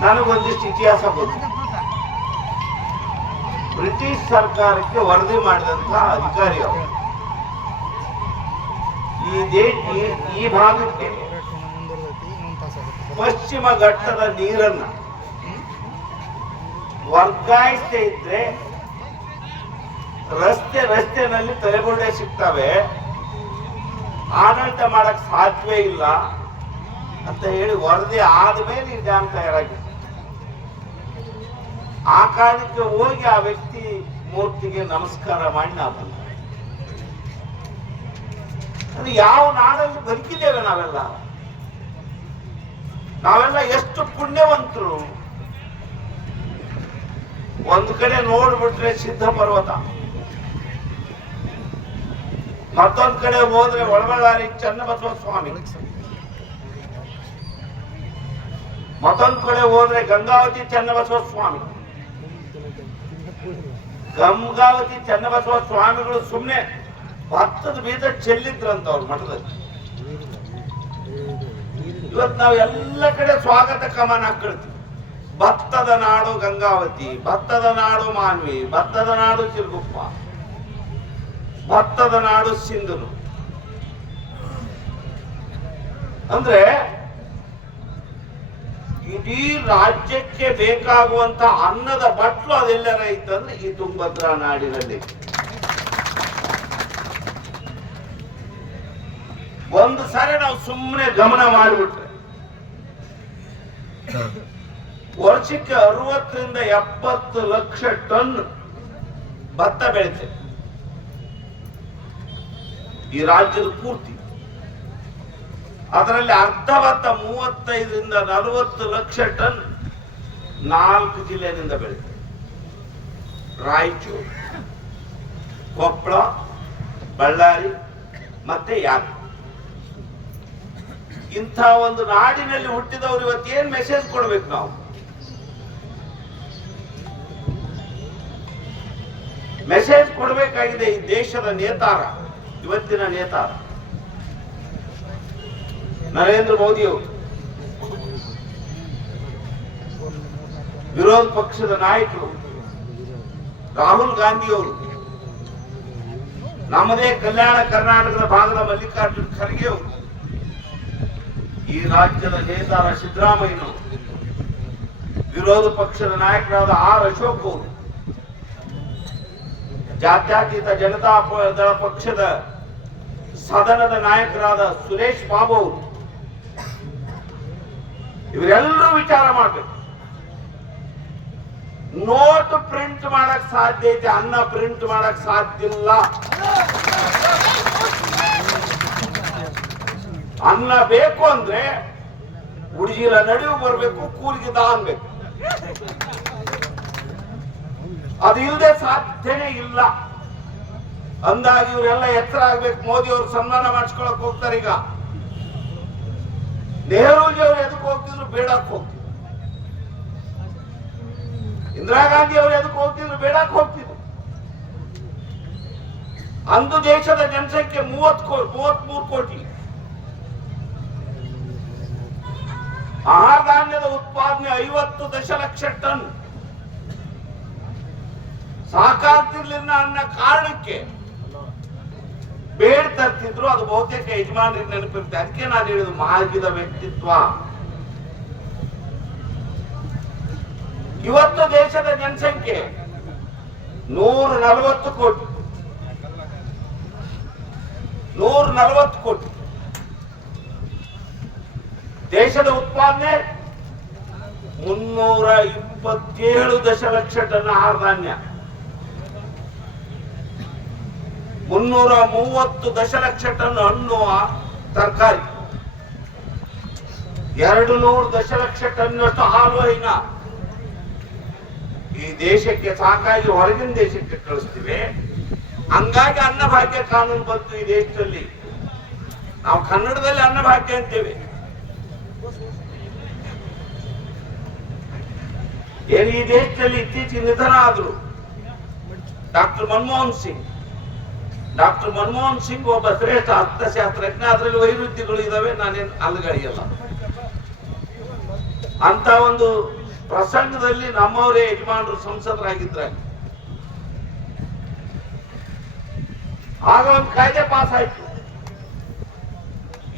ನನಗೊಂದಿಷ್ಟು ಇತಿಹಾಸ ಗೊತ್ತು. ಬ್ರಿಟಿಷ್ ಸರ್ಕಾರಕ್ಕೆ ವರದಿ ಮಾಡಿದಂತ ಅಧಿಕಾರಿ ಅವರು. ಈ ದೇಶ ಈ- ಭಾಗಕ್ಕೆ ಪಶ್ಚಿಮ ಘಟ್ಟದ ನೀರನ್ನ ವರ್ಗಾಯಿಸದೇ ಇದ್ರೆ ರಸ್ತೆ ರಸ್ತೆನಲ್ಲಿ ತಲೆಗೊಂಡೆ ಸಿಗ್ತವೆ. ಆಡಳಿತ ಮಾಡಕ್ ಸಾಧ್ಯವೇ ಇಲ್ಲ ಅಂತ ಹೇಳಿ ವರದಿ ಆದ್ಮೇಲೆ ಈ ಡ್ಯಾಮ್ ತಯಾರಾಗಿದೆ ಆ ಕಾರಣಕ್ಕೆ ಹೋಗಿ ಆ ವ್ಯಕ್ತಿ ಮೂರ್ತಿಗೆ ನಮಸ್ಕಾರ ಮಾಡಿ ನಾವು ಬಂದ ಯಾವ ನಾಡಲ್ಲಿ ಬದುಕಿದ್ದೇವೆ ನಾವೆಲ್ಲ? ನಾವೆಲ್ಲ ಎಷ್ಟು ಪುಣ್ಯವಂತರು. ಒಂದು ಕಡೆ ನೋಡ್ಬಿಟ್ರೆ ಸಿದ್ಧ ಪರ್ವತ. ಮತ್ತೊಂದ್ ಕಡೆ ಹೋದ್ರೆ ಒಳಬಳ್ಳಾರಿ ಚನ್ನಬಸವ ಸ್ವಾಮಿ ಮತ್ತೊಂದ್ ಕಡೆ ಹೋದ್ರೆ ಗಂಗಾವತಿ ಚನ್ನಬಸವ ಸ್ವಾಮಿ ಗಂಗಾವತಿ ಚನ್ನಬಸವ ಸ್ವಾಮಿಗಳು ಸುಮ್ಮನೆ ಭತ್ತದ ಬೀಜ ಚೆಲ್ಲಿದ್ರಂತ ಅವ್ರ ಮಠದಲ್ಲಿ. ಇವತ್ತು ನಾವು ಎಲ್ಲ ಕಡೆ ಸ್ವಾಗತ ಕಮಾನ ಹಾಕೊಳ್ತೀವಿ ಭತ್ತದ ನಾಡು ಗಂಗಾವತಿ, ಭತ್ತದ ನಾಡು ಮಾನ್ವಿ, ಭತ್ತದ ನಾಡು ಚಿರುಗುಪ್ಪ ಭತ್ತದ ನಾಡು ಸಿಂಧುನು. ಅಂದ್ರೆ ಇಡೀ ರಾಜ್ಯಕ್ಕೆ ಬೇಕಾಗುವಂತ ಅನ್ನದ ಬಟ್ಲು ಅದೆಲ್ಲರ ಇತ್ತಂದ್ರೆ ಈ ತುಂಗಭದ್ರಾ ನಾಡಿನಲ್ಲಿ. ಒಂದು ಸಾರಿ ನಾವು ಸುಮ್ಮನೆ ಗಮನ ಮಾಡಿಬಿಟ್ರೆ. ವರ್ಷಕ್ಕೆ ಅರವತ್ತರಿಂದ ಎಪ್ಪತ್ತು ಲಕ್ಷ ಟನ್ ಭತ್ತ ಬೆಳಿತೇವೆ. ಈ ರಾಜ್ಯದ ಪೂರ್ತಿ. ಅದರಲ್ಲಿ ಅರ್ಧ ಭತ್ತ ಮೂವತ್ತೈದರಿಂದ ನಲವತ್ತು ಲಕ್ಷ ಟನ್ ನಾಲ್ಕು ಜಿಲ್ಲೆಯಿಂದ ಬೆಳೀತದೆ ರಾಯಚೂರು ಕೊಪ್ಪಳ ಬಳ್ಳಾರಿ ಮತ್ತೆ ಯಾದಗಿರಿ. ಇಂಥ ಒಂದು ನಾಡಿನಲ್ಲಿ ಹುಟ್ಟಿದವರು ಇವತ್ತೇನ್ ಮೆಸೇಜ್ ಕೊಡ್ಬೇಕು ನಾವು? ಮೆಸೇಜ್ ಕೊಡಬೇಕಾಗಿದೆ ಈ ದೇಶದ ನೇತಾರ, ಇವತ್ತಿನ ನೇತಾರ. ನರೇಂದ್ರ ಮೋದಿ ಅವರು ವಿರೋಧ ಪಕ್ಷದ ನಾಯಕರು, ರಾಹುಲ್ ಗಾಂಧಿಯವರು, ನಮ್ಮದೇ ಕಲ್ಯಾಣ ಕರ್ನಾಟಕದ ಭಾಗದ ಮಲ್ಲಿಕಾರ್ಜುನ್ ಖರ್ಗೆ ಅವರು, ಈ ರಾಜ್ಯದ ನೇತಾರ ಸಿದ್ದರಾಮಯ್ಯನವರು, ವಿರೋಧ ಪಕ್ಷದ ನಾಯಕರಾದ ಆರ್ ಅಶೋಕ್ ಅವರು, ಜಾತ್ಯತೀತ ಜನತಾ ದಳ ಪಕ್ಷದ ಸದನದ ನಾಯಕರಾದ ಸುರೇಶ್ ಬಾಬು ಅವರು ಇವರೆಲ್ಲರೂ ವಿಚಾರ ಮಾಡ್ಬೇಕು. ನೋಟ್ ಪ್ರಿಂಟ್ ಮಾಡಕ್ ಸಾಧ್ಯ ಐತೆ, ಅನ್ನ ಪ್ರಿಂಟ್ ಮಾಡಕ್ ಸಾಧ್ಯ ಇಲ್ಲ. ಅನ್ನ ಬೇಕು ಅಂದ್ರೆ ಉಡುಗಿಲ ನಡುವು ಬರಬೇಕು ಕೂಲಿಗೆ ಅನ್ಬೇಕು ಅದು ಇಲ್ಲದೆ ಸಾಧ್ಯನೇ ಇಲ್ಲ. ಅಂದಾಗಿ ಇವರೆಲ್ಲ ಎತ್ತರ ಆಗ್ಬೇಕು. ಮೋದಿ ಅವರು ಸನ್ಮಾನ ಮಾಡಿಸ್ಕೊಳಕ್ ಹೋಗ್ತಾರೆ ಈಗ ನೆಹರೂಜಿ ಅವರು ಎದಕ್ಕೆ ಹೋಗ್ತಿದ್ರು? ಬೇಡಕ್ಕೆ ಹೋಗ್ತಿದ್ರು. ಇಂದಿರಾ ಗಾಂಧಿ ಅವರು ಎದಕ್ಕೆ ಹೋಗ್ತಿದ್ರು? ಬೇಡಕ್ಕೆ ಹೋಗ್ತಿದ್ರು. ಅಂದು ದೇಶದ ಜನಸಂಖ್ಯೆ ಮೂವತ್ ಮೂವತ್ ಮೂರು ಕೋಟಿ. ಆಹಾರ ಧಾನ್ಯದ ಉತ್ಪಾದನೆ ಐವತ್ತು ದಶಲಕ್ಷ ಟನ್. ಸಾಕಾಗ್ತಿರ್ಲಿಲ್ಲ ಅನ್ನೋ ಕಾರಣಕ್ಕೆ ಬೇಡ ತರ್ತಿದ್ರು ಅದು ಬಹುತೇಕ ಯಜಮಾನರಿಗೆ ನೆನಪಿರುತ್ತೆ. ಅದಕ್ಕೆ ನಾನು ಹೇಳಿದ ಮಾಗಿದ ವ್ಯಕ್ತಿತ್ವ. ಇವತ್ತು ದೇಶದ ಜನಸಂಖ್ಯೆ ನೂರ ನಲವತ್ತು ಕೋಟಿ. ನೂರ ನಲವತ್ತು ಕೋಟಿ. ದೇಶದ ಉತ್ಪಾದನೆ ಮುನ್ನೂರ ಇಪ್ಪತ್ತೇಳು ದಶಲಕ್ಷ ಟನ್ ಆಹಾರ ಧಾನ್ಯ. ಮುನ್ನೂರ ಮೂವತ್ತು ದಶಲಕ್ಷ ಟನ್ ಹಣ್ಣು ತರಕಾರಿ. ಎರಡು ನೂರು ದಶಲಕ್ಷ ಟನ್ನಷ್ಟು ಹಾಲು ಹೈನ. ಈ ದೇಶಕ್ಕೆ ಸಾಕಾಗಿ ಹೊರಗಿನ ದೇಶಕ್ಕೆ ಕಳಿಸ್ತೀವಿ. ಹಂಗಾಗಿ ಅನ್ನಭಾಗ್ಯ ಕಾನೂನು ಬಂತು ಈ ದೇಶದಲ್ಲಿ. ನಾವು ಕನ್ನಡದಲ್ಲಿ ಅನ್ನಭಾಗ್ಯ ಅಂತೇವೆ. ಏನು ಈ ದೇಶದಲ್ಲಿ ಇತ್ತೀಚೆಗೆ ನಿಧನ ಆದ್ರು? ಡಾಕ್ಟರ್ ಮನಮೋಹನ್ ಸಿಂಗ್. ಡಾಕ್ಟರ್ ಮನಮೋಹನ್ ಸಿಂಗ್ ಒಬ್ಬ ಶ್ರೇಷ್ಠ ಅರ್ಥಶಾಸ್ತ್ರಜ್ಞ. ಅದರಲ್ಲಿ ವೈರುಧ್ಯಗಳು ಇದಾವೆ, ನಾನೇನು ಅಲ್ಲಗಳಿಯಲ್ಲ ಅಂತ ಒಂದು ಪ್ರಸಂಗದಲ್ಲಿ ನಮ್ಮವರೇ ಯಜಮಾನರು ಸಂಸದರಾಗಿದ್ದಾರೆ ಆಗ ಒಂದು ಕಾಯ್ದೆ ಪಾಸ್ ಆಯ್ತು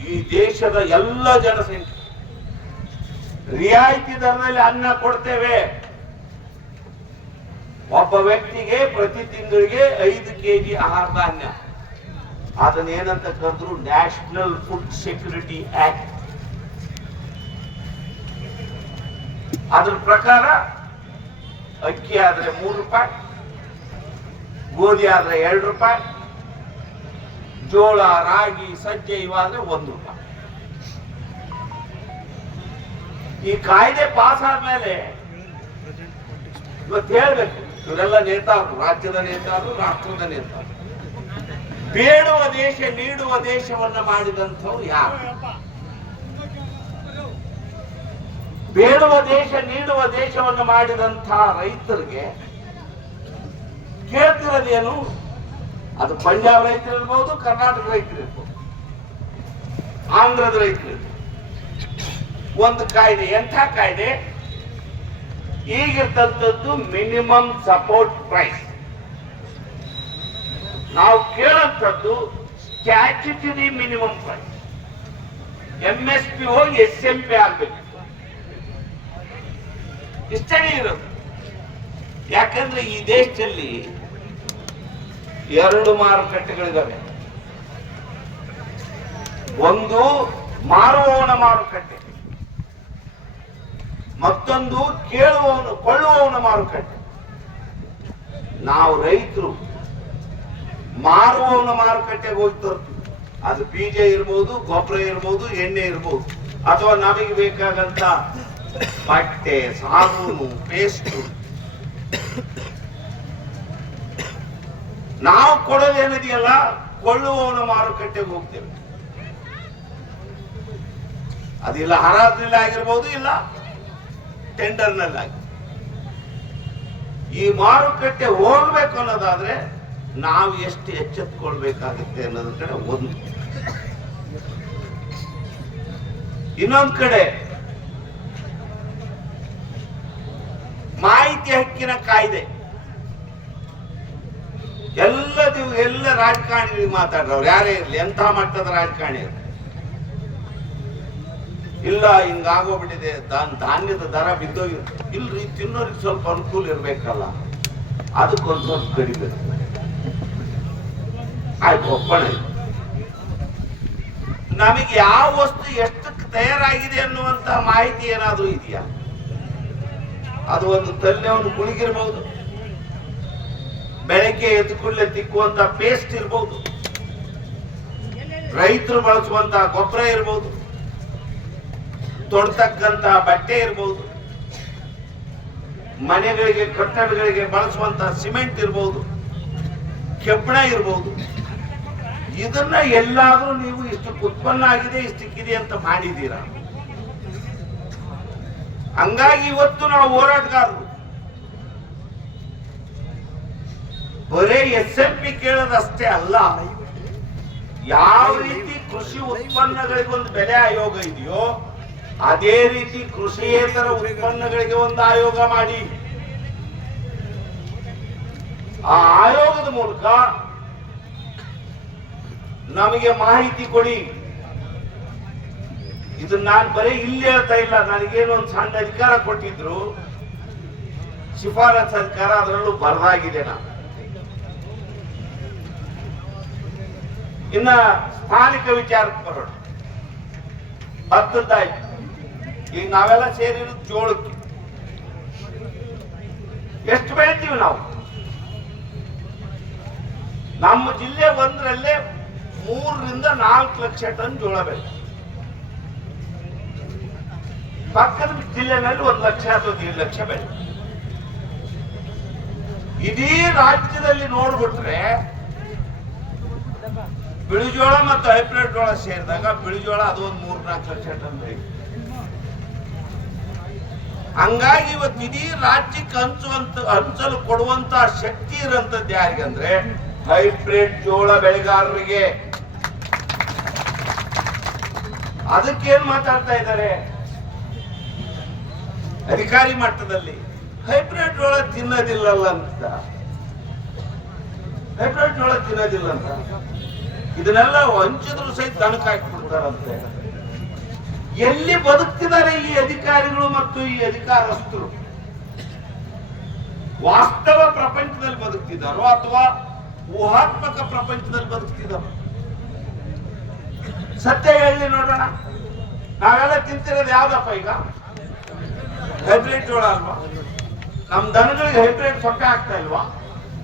ಈ ದೇಶದ ಎಲ್ಲ ಜನಸಂಖ್ಯೆ, ರಿಯಾಯಿತಿ ದರದಲ್ಲಿ ಅನ್ನ ಕೊಡ್ತೇವೆ. ಒಬ್ಬ ವ್ಯಕ್ತಿಗೆ ಪ್ರತಿ ತಿಂಗಳಿಗೆ ಐದು ಕೆಜಿ ಆಹಾರ ಧಾನ್ಯ. ಅದನ್ನ ಏನಂತ ಕರೆದ್ರು ನ್ಯಾಷನಲ್ ಫುಡ್ ಸೆಕ್ಯೂರಿಟಿ ಆಕ್ಟ್ ಅದ್ರ ಪ್ರಕಾರ ಅಕ್ಕಿ ಆದ್ರೆ ಮೂರು ರೂಪಾಯಿ, ಗೋಧಿ ಆದ್ರೆ ಎರಡು ರೂಪಾಯಿ, ಜೋಳ, ರಾಗಿ, ಸಜ್ಜೆ ಇವಾದ್ರೆ ಒಂದು ರೂಪಾಯಿ. ಈ ಕಾಯ್ದೆ ಪಾಸ್ ಆದ್ಮೇಲೆ ಇವತ್ತು ಹೇಳ್ಬೇಕು. ಇವರೆಲ್ಲ ನೇತಾರರು ರಾಜ್ಯದ ನೇತಾರರು ರಾಷ್ಟ್ರದ ನೇತಾರರು ಬೇಡುವ ದೇಶ, ನೀಡುವ ದೇಶವನ್ನ ಮಾಡಿದಂಥವ್ರು ಯಾರು? ಬೇಡುವ ದೇಶ, ನೀಡುವ ದೇಶವನ್ನು ಮಾಡಿದಂಥ ರೈತರಿಗೆ ಕೇಳ್ತಿರೋದೇನು ಅದು ಪಂಜಾಬ್ ರೈತರಿರ್ಬೋದು ಕರ್ನಾಟಕ ರೈತರಿರ್ಬೋದು ಆಂಧ್ರದ ರೈತರಿರ್ಬೋದು ಒಂದು ಕಾಯ್ದೆ, ಎಂಥ ಕಾಯ್ದೆ? ಈಗಿರ್ತಕ್ಕದ್ದು ಮಿನಿಮಮ್ ಸಪೋರ್ಟ್ ಪ್ರೈಸ್. ನಾವು ಕೇಳಂಥದ್ದು statutory minimum price. M S P ಹೋಗಿ ಎಸ್ ಎಂ ಪಿ ಆಗ್ಬೇಕು. ಇಷ್ಟೇ ಇರೋದು ಯಾಕಂದ್ರೆ ಈ ದೇಶದಲ್ಲಿ ಎರಡು ಮಾರುಕಟ್ಟೆಗಳಿದ್ದಾವೆ ಒಂದು ಮಾರುವವನ ಮಾರುಕಟ್ಟೆ. ಮತ್ತೊಂದು ಕೇಳುವವನು, ಕೊಳ್ಳುವವನ ಮಾರುಕಟ್ಟೆ. ನಾವು ರೈತರು, ಮಾರುವವನ ಮಾರುಕಟ್ಟೆಗೆ ಹೋಗಿ ತರ್ತೀವಿ. ಅದು ಬೀಜ ಇರ್ಬೋದು, ಗೊಬ್ಬರ ಇರ್ಬೋದು, ಎಣ್ಣೆ ಇರ್ಬೋದು. ಅಥವಾ ನಮಗೆ ಬೇಕಾದಂತ ಬಟ್ಟೆ, ಸಾಬೂನು ಪೇಸ್ಟ್ ನಾವು ಕೊಡೋದೇನಿದೆಯಲ್ಲ ಕೊಳ್ಳುವವನ ಮಾರುಕಟ್ಟೆಗೆ ಹೋಗ್ತೇವೆ. ಅದಿಲ್ಲ ಹರಾಜ್ನಲ್ಲಿ ಆಗಿರ್ಬೋದು, ಇಲ್ಲ. ಟೆಂಡರ್ನಲ್ಲಿ ಆಗಿ. ಈ ಮಾರುಕಟ್ಟೆ ಹೋಗ್ಬೇಕು ಅನ್ನೋದಾದ್ರೆ ನಾವು ಎಷ್ಟು ಎಚ್ಚೆತ್ಕೊಳ್ಬೇಕಾಗುತ್ತೆ ಅನ್ನೋದ್ರ ಕಡೆ ಒಂದು. ಇನ್ನೊಂದ್ ಕಡೆ, ಮಾಹಿತಿ ಹಕ್ಕಿನ ಕಾಯ್ದೆ. ಎಲ್ಲ ಎಲ್ಲ ರಾಜಕಾರಣಿಗಳಿಗೆ ಮಾತಾಡ್ರವ್ರು ಯಾರೇ ಇರ್ಲಿ, ಎಂಥ ಮಟ್ಟದ ರಾಜಕಾರಣಿ ಇರ್ಲಿ. ಇಲ್ಲ, ಹಿಂಗಾಗೋಗ್ಬಿಟ್ಟಿದೆ. ಧಾನ್- ಧಾನ್ಯದ ದರ ಬಿದ್ದೋಗಿ ಇಲ್ರಿ, ತಿನ್ನೋರಿಗೆ ಸ್ವಲ್ಪ ಅನುಕೂಲ ಇರ್ಬೇಕಲ್ಲ. ಅದಕ್ಕೊಂದು ಸ್ವಲ್ಪ ಕಡಿಬೇಕು ಆಯ್ತು, ಒಪ್ಪಣೆ. ನಮಗೆ ಯಾವ ವಸ್ತು ಎಷ್ಟಕ್ಕೆ ತಯಾರಾಗಿದೆ ಅನ್ನುವಂತ ಮಾಹಿತಿ ಏನಾದರೂ ಇದೆಯಾ? ಅದು ಒಂದು ತಲ್ಲೆವನ್ನು ಕುಣಿಗಿರ್ಬಹುದು ಬೆಳಗ್ಗೆ ಎದ್ದು ಕೂಡಲೇ ತಿಕ್ಕುವಂತ ಪೇಸ್ಟ್ ಇರ್ಬಹುದು ರೈತರು ಬಳಸುವಂತ ಗೊಬ್ಬರ ಇರ್ಬೋದು. ತೊಡ್ತಕ್ಕಂತ ಬಟ್ಟೆ ಇರ್ಬೋದು. ಮನೆಗಳಿಗೆ, ಕಟ್ಟಡಗಳಿಗೆ ಬಳಸುವಂತ ಸಿಮೆಂಟ್ ಇರ್ಬೋದು ಕೆಬ್ಬಣ ಇರ್ಬೋದು. ಇದನ್ನ ಎಲ್ಲಾದ್ರೂ ನೀವು ಇಷ್ಟಕ್ಕೆ ಉತ್ಪನ್ನ ಆಗಿದೆ ಇಷ್ಟಕ್ಕಿದೆ ಅಂತ ಮಾಡಿದ್ದೀರಾ? ಹಂಗಾಗಿ ಇವತ್ತು ನಾವು ಹೋರಾಟಗಾರರು. ಬರೇ ಎಸ್ ಎಂ ಪಿ ಕೇಳೋದಷ್ಟೇ ಅಲ್ಲ. ಯಾವ ರೀತಿ ಕೃಷಿ ಉತ್ಪನ್ನಗಳಿಗೊಂದು ಬೆಲೆ ಆಯೋಗ ಇದೆಯೋ ಅದೇ ರೀತಿ ಕೃಷಿಯೇತರ ಉತ್ಪನ್ನಗಳಿಗೆ ಒಂದು ಆಯೋಗ ಮಾಡಿ. ಆ ಆಯೋಗದ ಮೂಲಕ ನಮಗೆ ಮಾಹಿತಿ ಕೊಡಿ. ಇದು ನಾನು ಬರೀ ಇಲ್ಲಿ ಹೇಳ್ತಾ ಇಲ್ಲ, ನನಗೇನು ಒಂದು ಸಣ್ಣ ಅಧಿಕಾರ ಕೊಟ್ಟಿದ್ರು. ಶಿಫಾರಸ್ ಅಧಿಕಾರ ಅದರಲ್ಲೂ ಬರದಾಗಿದೆ ನಾನು ಇನ್ನ ಸ್ಥಾನಿಕ ವಿಚಾರಕ್ಕೆ ಬರೋಣ. ಹತ್ತದ್ದಾಯ್ತು ಈಗ ನಾವೆಲ್ಲ ಸೇರಿರೋದು ಜೋಳಕ್ಕೆ. ಎಷ್ಟು ಬೆಳಿತೀವಿ ನಾವು? ನಮ್ಮ ಜಿಲ್ಲೆ ಒಂದರಲ್ಲೇ ಮೂರರಿಂದ ನಾಲ್ಕು ಲಕ್ಷ ಟನ್ ಜೋಳ ಬೆಳೆ. ಪಕ್ಕದ ಜಿಲ್ಲೆನಲ್ಲಿ ಒಂದು ಲಕ್ಷ ಅಥವಾ ಎರಡು ಲಕ್ಷ ಬೆಳೆ. ಇಡೀ ರಾಜ್ಯದಲ್ಲಿ ನೋಡ್ಬಿಟ್ರೆ ಬಿಳಿಜೋಳ ಮತ್ತು ಹೈಬ್ರಿಡ್ ಜೋಳ ಸೇರಿದಾಗ ಬಿಳಿಜೋಳ ಅದು ಒಂದು ಮೂರ್ನಾಲ್ಕು ಲಕ್ಷ ಟನ್ ಬೆಳೆ ಹಂಗಾಗಿ ಇವತ್ತು ಇಡೀ ರಾಜ್ಯಕ್ಕೆ ಹಂಚುವಂತ, ಹಂಚಲು ಕೊಡುವಂತ ಶಕ್ತಿ ಇರೋಂಥದ್ದು ಯಾರಿಗಂದ್ರೆ ಹೈಬ್ರಿಡ್ ಜೋಳ ಬೆಳೆಗಾರರಿಗೆ. ಅದಕ್ಕೇನ್ ಮಾತಾಡ್ತಾ ಇದ್ದಾರೆ? ಅಧಿಕಾರಿ ಮಟ್ಟದಲ್ಲಿ ಹೈಬ್ರಿಡ್ ಜೋಳ ತಿನ್ನೋದಿಲ್ಲಲ್ಲ ಅಂತ. ಹೈಬ್ರಿಡ್ ಜೋಳ ತಿನ್ನೋದಿಲ್ಲ ಅಂತ. ಇದನ್ನೆಲ್ಲ ವಂಚಿದ್ರು ಸಹಿತ ದನಕ್ಕೆ ಹಾಕಿಬಿಡ್ತಾರಂತೆ ಎಲ್ಲಿ ಬದುಕ್ತಿದ್ದಾರೆ ಈ ಅಧಿಕಾರಿಗಳು ಮತ್ತು ಈ ಅಧಿಕಾರಸ್ಥರು? ವಾಸ್ತವ ಪ್ರಪಂಚದಲ್ಲಿ ಬದುಕ್ತಿದ್ದಾರೋ ಅಥವಾ ಊಹಾತ್ಮಕ ಪ್ರಪಂಚದಲ್ಲಿ ಬದುಕ್ತಿದ್ದಾರೋ? ಸತ್ಯ ಹೇಳಿ ನೋಡೋಣ. ನಾವೆಲ್ಲ ತಿಂತಿರೋದು ಯಾವ್ದಪ್ಪ ಈಗ? ಹೈಬ್ರಿಡ್ ಜೋಳ ಅಲ್ವಾ? ನಮ್ ದನಗಳಿಗೆ ಹೈಬ್ರಿಡ್ ಸೊಟ್ಟೆ ಆಗ್ತಾ ಇಲ್ವಾ?